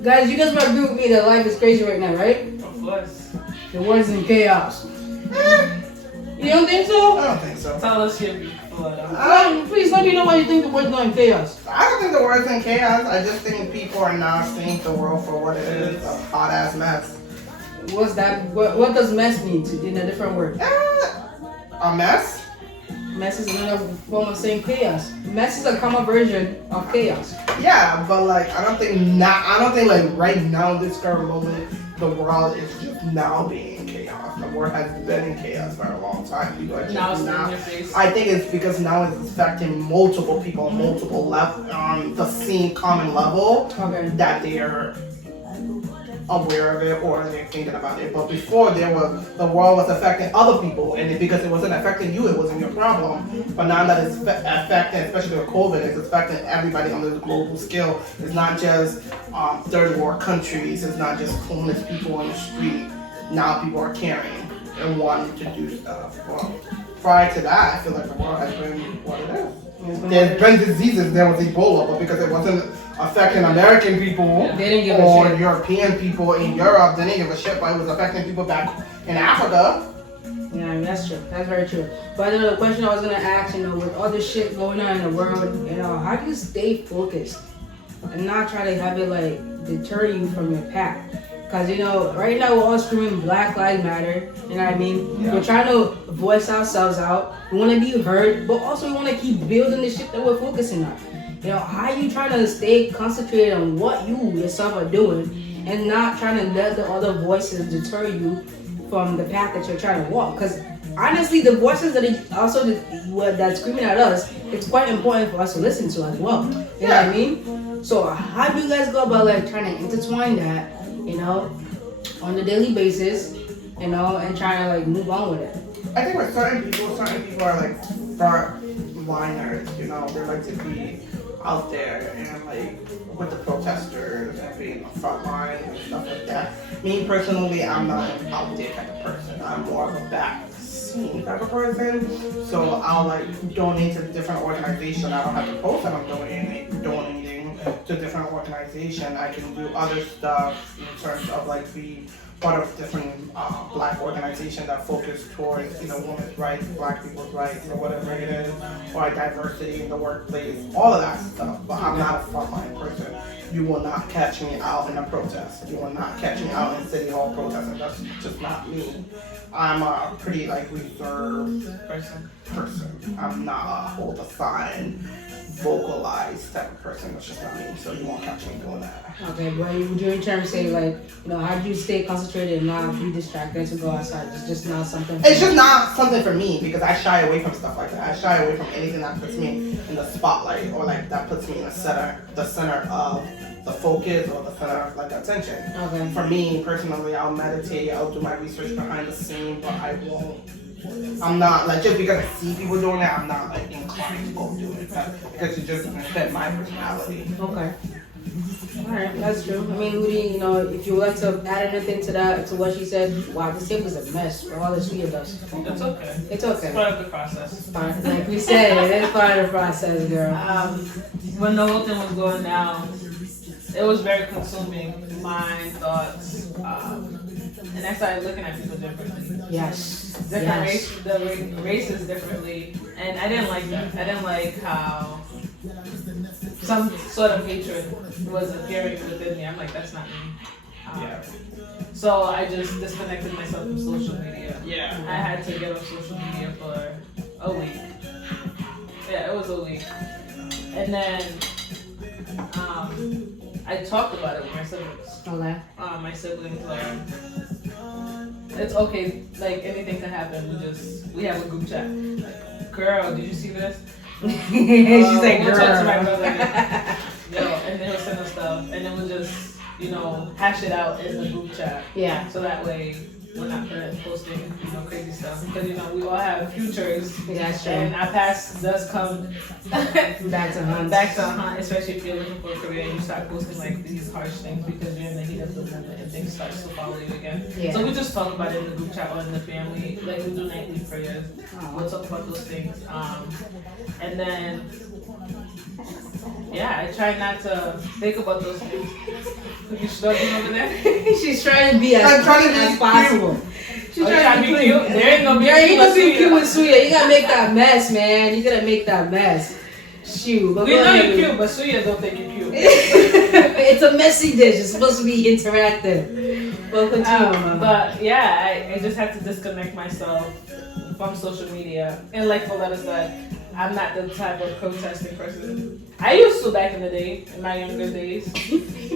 Guys, you guys might agree with me that life is crazy right now, right? Of course. The world is in chaos. You don't think so? I don't think so. Tell us your beef. Please let me know why you think the world's not in chaos. I don't think the world's in chaos. I just think people are not seeing the world for what it is, a hot ass mess. What's that? What does mess mean in a different word? A mess? Mess is another form of saying chaos. Mess is a common version of chaos. Yeah, but like I don't think like right now this current moment the world is just now being in chaos. The world has been in chaos for a long time. People are just Now it's in now. your face. I think it's because now it's affecting multiple people on multiple level on the same common level that they are aware of it or they're thinking about it. But before the world was affecting other people, and because it wasn't affecting you, it wasn't your problem. But now that it's affecting, especially with COVID, it's affecting everybody on the global scale. It's not just third world countries. It's not just homeless people on the street. Now people are caring and wanting to do stuff. Well, prior to that, I feel like the world has been what it is. There's been diseases. There was Ebola, but because it wasn't affecting American people they didn't give a or shit. European people in Europe, they didn't give a shit. But it was affecting people back in Africa. Yeah, I mean, that's true. That's very true. But the question I was gonna ask, with all this shit going on in the world, how do you stay focused and not try to have it like deter you from your path? Because right now we're all screaming Black Lives Matter. You know what I mean? Yeah. We're trying to voice ourselves out. We want to be heard, but also we want to keep building the shit that we're focusing on. How are you trying to stay concentrated on what you yourself are doing and not trying to let the other voices deter you from the path that you're trying to walk? Because honestly, the voices that's screaming at us, it's quite important for us to listen to as well. You know what I mean? So how do you guys go about trying to intertwine that, on a daily basis, and trying to move on with it? I think with certain people are like frontliners. They like to be out there and with the protesters and being on the front line and stuff like that. Me personally, I'm not an out there type of person. I'm more of a back scene type of person. So I'll donate to different organizations. I don't have to post that I'm donating to different organizations. I can do other stuff in terms of be part of different Black organizations that focus towards women's rights, Black people's rights, or whatever it is, or diversity in the workplace, all of that stuff. But I'm not a frontline person. You will not catch me out in a protest. You will not catch me out in City Hall protesting. That's just not me. I'm a pretty reserved person. I'm not a hold a sign, vocalized type of person. That's just not me. So you won't catch me doing that. Okay, but would you in terms say how do you stay concentrated and not be distracted to go outside? It's just not something. It's just not something for me because I shy away from stuff like that. I shy away from anything that puts me in the spotlight or that puts me in the center of the focus or the center of attention. Okay. For me personally, I'll meditate, I'll do my research behind the scene, but I won't. I'm not just because I see people doing it, I'm not inclined to go do it because it just doesn't fit my personality. Okay. Alright, that's true. I mean, Rudy, if you would like to add anything to what she said, wow, this table is a mess for all the three of us. It's okay. It's okay. It's part of the process. Like we said, it's part of the process, girl. When the whole thing was going down, it was very consuming. Mind, thoughts, and I started looking at people differently. Yes. Races differently, and I didn't like that. I didn't like how some sort of hatred was appearing within me. I'm like, that's not me. So I just disconnected myself from social media. Yeah. I had to get off social media for a week. Yeah, it was a week. And then I talked about it with my siblings. Okay. My siblings it's okay, anything can happen. We have a group chat. Girl, did you see this? She's like, we'll girl. talk to my brother. And then he'll send us stuff, and then we'll just, hash it out in the group chat. Yeah. So that way we're not posting, crazy stuff because we all have futures. That's true. And our past does come back to hunt. Especially if you're looking for a career and you start posting these harsh things because you're in the heat of the moment and things start to follow you again. Yeah. So we just talk about it in the group chat or in the family. We do nightly prayers. We'll talk about those things. And then Yeah, I try not to think about those things. You struggling over there? She's trying to be as cute as possible. She's trying to be cute. There ain't no be Yeah, you cute gonna be with cute Suya. with Suya. You gotta make that mess, man. You gotta make that mess. Shoot. But We know you're cute, but Suya don't think you're cute. It's a messy dish. It's supposed to be interactive. Well, continue. But yeah, I just have to disconnect myself from social media. And like Valletta said, I'm not the type of protesting person. I used to back in the day, in my younger days.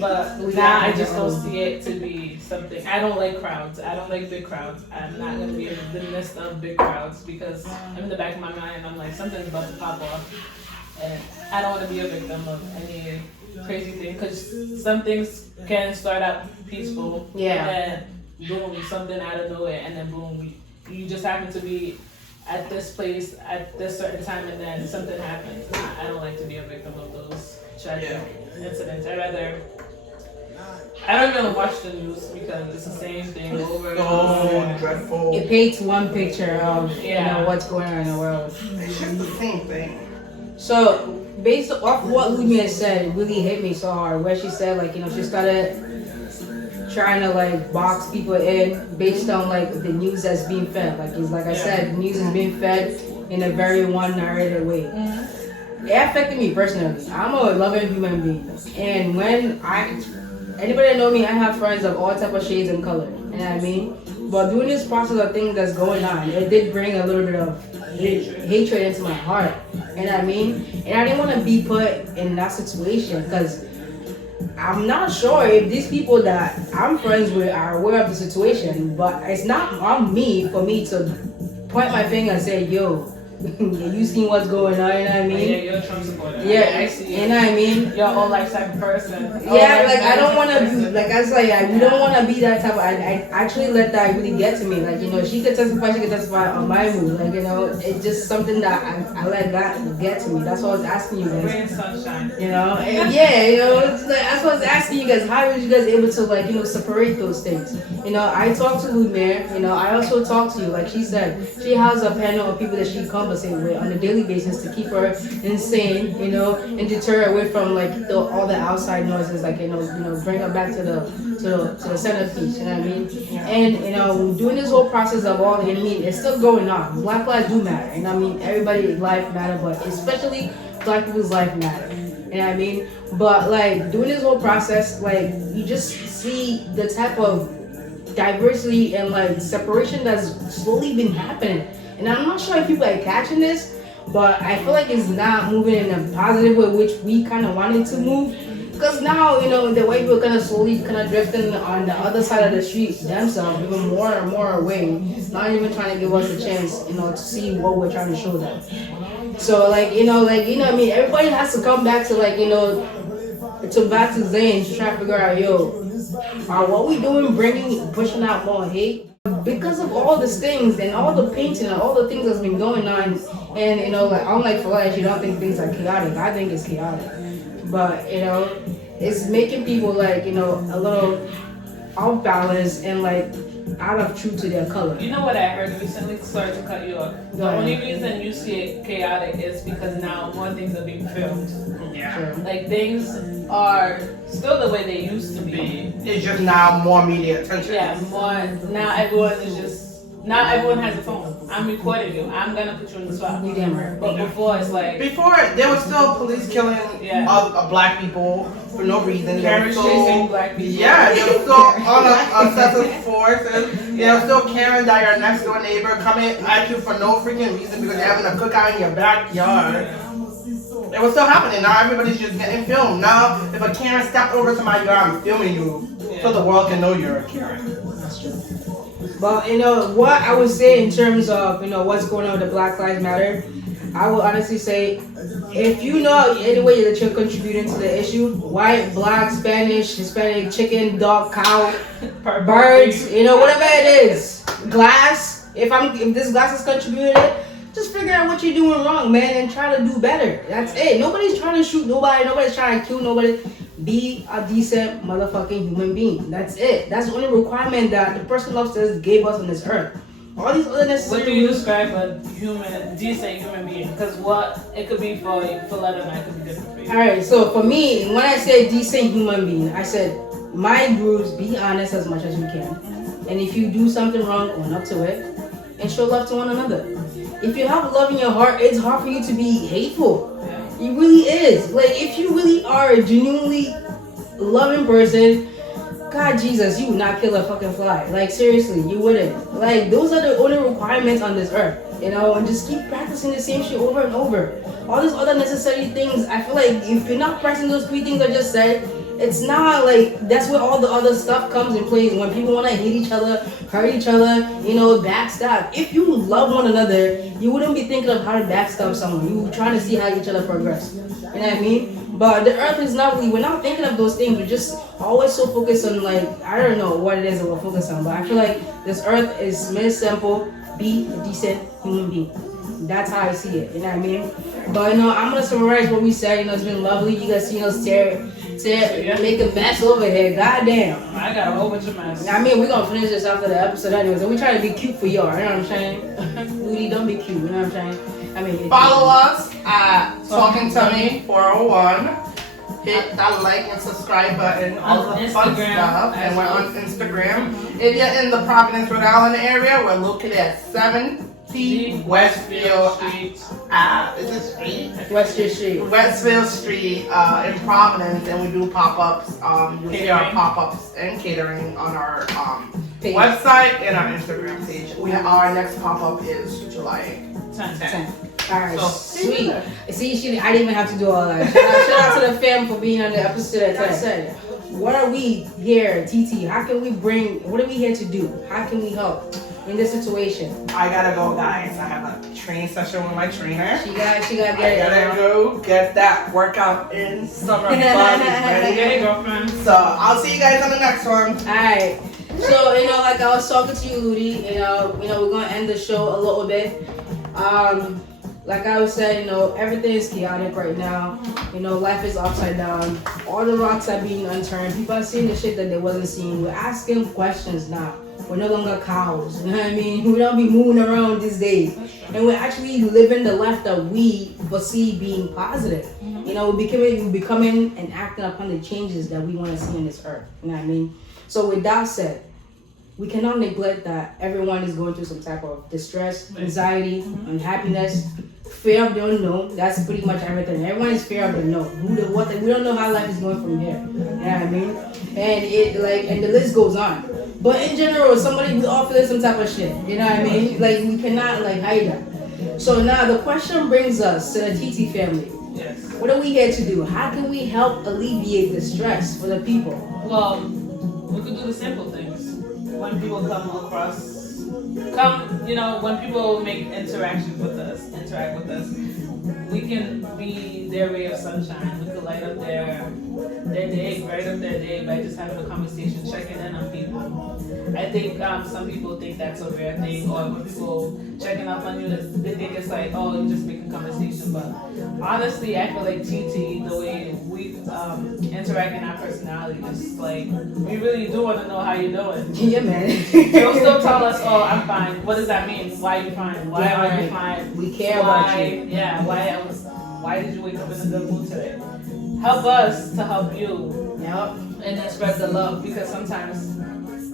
But now I just don't see it to be something. I don't like crowds. I don't like big crowds. I'm not going to be in the midst of big crowds because in the back of my mind, I'm like, something's about to pop off. And I don't want to be a victim of any crazy thing because some things can start out peaceful. Yeah. And then boom, something out of nowhere. And then boom, you just happen to be at this place at this certain time and then something happens. I don't like to be a victim of those tragic incidents. I don't even watch the news because it's the same thing over and over. So dreadful. It paints one picture of what's going on in the world. It's just the same thing. So based off what Lumia said, it really hit me so hard. Where she said she started trying to like box people in based on like the news that's being fed. Like I said, news is being fed in a very one-narrated way. Mm-hmm. It affected me personally. I'm a loving human being, and when anybody that know me, I have friends of all type of shades and color. You know what I mean? But doing this process of things that's going on, it did bring a little bit of hatred into my heart. You know what I mean? And I didn't want to be put in that situation because I'm not sure if these people that I'm friends with are aware of the situation, but it's not on me for me to point my finger and say, yo, you seen what's going on, you know what I mean? Yeah, you're a Trump supporter. Yeah, I see you know what I mean? You're all life type of person. Yeah, like I don't want to be, like I was like, we don't want to be that type of, I actually let that really get to me. Like, she could testify on my mood. Like, it's just something that I let that get to me. That's what I was asking you guys. Rain and sunshine. And it's like, that's what I was asking you guys. How were you guys able to separate those things? I talked to Lumiere, I also talked to you. Like she said, she has a panel of people that she conversates with on a daily basis to keep her insane, and deter her away from like all the outside noises, like bring her back to the centerpiece, you know what I mean? Yeah. And doing this whole process of all the enemy, it's still going on. Black lives do matter, and I mean everybody's life matter, but especially Black people's life matter. You know what I mean? But like doing this whole process, like you just see the type of diversity and like separation that's slowly been happening. And I'm not sure if people are catching this, but I feel like it's not moving in a positive way, which we kind of wanted to move. Because now, the white people kind of slowly drifting on the other side of the street themselves, even more and more away, not even trying to give us a chance, to see what we're trying to show them. So, I mean, everybody has to come back to, back to Zane to try to figure out, what we doing, pushing out more hate? Because of all these things and all the painting and all the things that's been going on, and unlike Flash, you don't think things are chaotic. I think it's chaotic, but it's making people a little off balance and out of true to their color. You know what I heard recently? Sorry to cut you off. The only reason you see it chaotic is because now more things are being filmed. Yeah. Sure. Like things are still the way they used to be. It's just now more media attention. Yeah, more. Now everyone has a phone. I'm recording you. I'm gonna put you in the spot. You damn right. But before it's like. Before, there was still police killing black people for no reason. Carriage chasing black people. Yeah, they were still on excessive force. And there was still Karen, that your next door neighbor, coming at you for no freaking reason because you're having a cookout in your backyard. It was still happening. Now everybody's just getting filmed. Now, if a Karen stepped over to my yard, I'm filming you so the world can know you're a Karen. That's true. But what I would say in terms of what's going on with the Black Lives Matter, I would honestly say, if you know any way that you're contributing to the issue, white, black, Spanish, Hispanic, chicken, dog, cow, birds, whatever it is, glass. If this glass is contributing it, just figure out what you're doing wrong, man, and try to do better. That's it. Nobody's trying to shoot nobody. Nobody's trying to kill nobody. Be a decent motherfucking human being. That's it. That's the only requirement that the person upstairs gave us on this earth. all these other What do necessary you rules. describe a decent human being? Because what it could be for Letter Man, it could be different for you. Alright, so for me, when I say decent human being, I said my rules, be honest as much as you can. And if you do something wrong, own up to it and show love to one another. If you have love in your heart, it's hard for you to be hateful. It really is. Like, if you really are a genuinely loving person, God Jesus, you would not kill a fucking fly. Like, seriously, you wouldn't. Like, those are the only requirements on this earth, you know, and just keep practicing the same shit over and over. All these other necessary things, I feel like if you're not practicing those 3 things I just said, it's not like, that's where all the other stuff comes in place. When people want to hate each other, hurt each other, you know, backstab. If you love one another, you wouldn't be thinking of how to backstab someone. You would try to see how each other progress. You know what I mean? But the earth is not really, we're not thinking of those things. We're just always so focused on, like, I don't know what it is that we're focused on, but I feel like this earth is really simple. Be a decent human being. That's how I see it. You know what I mean? But, you know, I'm going to summarize what we said. You know, it's been lovely. You guys see us make a mess over here. Goddamn. I got a whole bunch of mess. I mean, we're going to finish this after the episode anyways. And we try to be cute for y'all. You know what I'm saying? Rudy, don't be cute. You know what I'm saying? I mean, Follow us at Talkin to Me 401. Hit that like and subscribe button, all On the fun Instagram stuff. as And we're well. on Instagram. If you're in the Providence, Rhode Island area, we're located at 70 Westfield Street. is it street? Western Street. Westfield Street in Providence, and we do pop-ups. You'll see our pop-ups and catering on our Page. website and our Instagram page. Our next pop-up is July 10. Alright, So, sweet. See, I didn't even have to do all that. Shout out to the fam for being on the episode. Like I said, what are we here, TT? How can we what are we here to do? How can we help in this situation? I gotta go, guys. I have a training session with my trainer. She got I get gotta it. go get that workout in summer body ready. Get it, girlfriend. So I'll see you guys on the next one. Alright. So, you know, like I was talking to you, Ludi, we're gonna end the show a little bit. Like I was saying, you know, everything is chaotic right now. You know, life is upside down. All the rocks are being unturned. People are seeing the shit that they wasn't seeing. We're asking questions now. We're no longer cows. You know what I mean? We don't be moving around these days. And we're actually living the life that we foresee being positive. You know, we're becoming and acting upon the changes that we want to see on this earth. You know what I mean? So with that said, we cannot neglect that everyone is going through some type of distress, anxiety, unhappiness, fear of the unknown. That's pretty much everything. Everyone is fear of the unknown. We don't know how life is going from here. You know what I mean? And the list goes on. But in general, we all feel some type of shit. You know what I mean? Like, we cannot hide that. So now the question brings us to the TT family. Yes. What are we here to do? How can we help alleviate the stress for the people? Well, we could do the simple things. When people when people interact with us, we can be their ray of sunshine. We could light up their day by just having a conversation, checking in on people. I think some people think that's a rare thing, or when people checking up on you, they think it's like, oh, you're just making conversation. But honestly, I feel like TT, the way we interact in our personality, is like, we really do want to know how you're doing. Yeah, man. They'll still tell us, oh, I'm fine. What does that mean? Why are you fine? Why are you fine? We care about you. Yeah, why did you wake up in a good mood today? Help us to help you. Yep. And then spread the love, because sometimes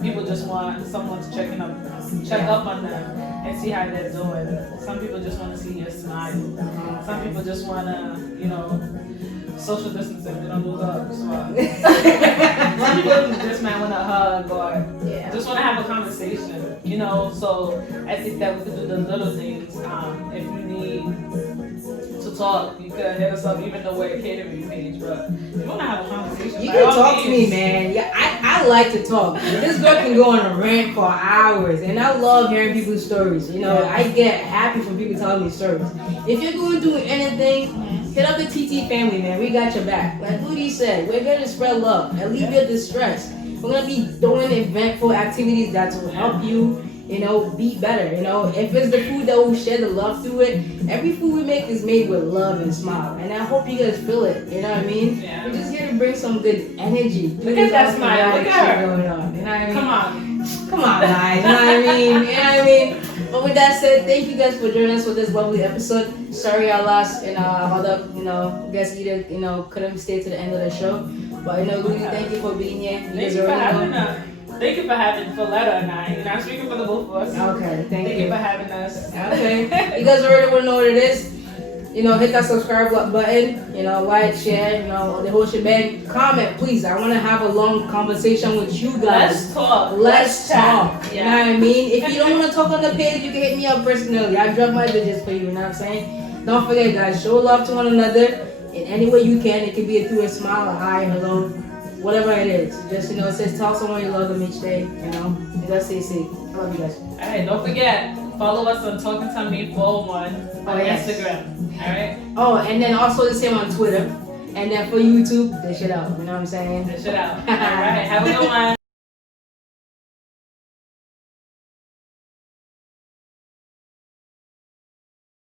people just want someone to check up on them and see how they're doing. Some people just want to see your smile. Some people just want to, social distancing. We don't do hugs. Some people just might want to hug or just want to have a conversation. So I think that we could do the little things. If you need to talk, you could hit us up, even though we're a catering page. But if you want to have a conversation, you can talk to me, man. Yeah, I like to talk. This girl can go on a rant for hours, and I love hearing people's stories. I get happy from people telling me stories. If you're going through anything, hit up the TT family, man. We got your back. Like Ludi said, we're going to spread love, alleviate the stress. We're going to be doing eventful activities that will help you, be better. If it's the food that will share the love through it, every food we make is made with love and smile. And I hope you guys feel it. You know what I mean? Yeah. We're just here to bring some good energy. Look at that smile. Look at her. Going on. You know what I mean? Come on. Come on, guys. You know what I mean? You know what I mean? But with that said, thank you guys for joining us for this lovely episode. Sorry I lost other guests either couldn't stay to the end of the show. But really thank you for being here. Thank you for having us. Thank you for having Folletta and I. I'm speaking for the both of us. Okay, thank you for having us. Okay. You guys already want to know what it is. Hit that subscribe button, like, share, the whole shebang. Comment, please. I want to have a long conversation with you guys. Let's talk. Let's talk. Yeah. You know what I mean? If you don't want to talk on the page, you can hit me up personally. I drop my digits for you know what I'm saying? Don't forget, guys, show love to one another in any way you can. It could be through a smile, a hi, hello, whatever it is. Just, it says tell someone you love them each day, and just stay safe. I love you guys. Alright, don't forget, follow us on Talkin 401 on Instagram. Alright? Oh, and then also the same on Twitter. And then for YouTube, dish it out. You know what I'm saying? Dish it out. Alright, have a good one.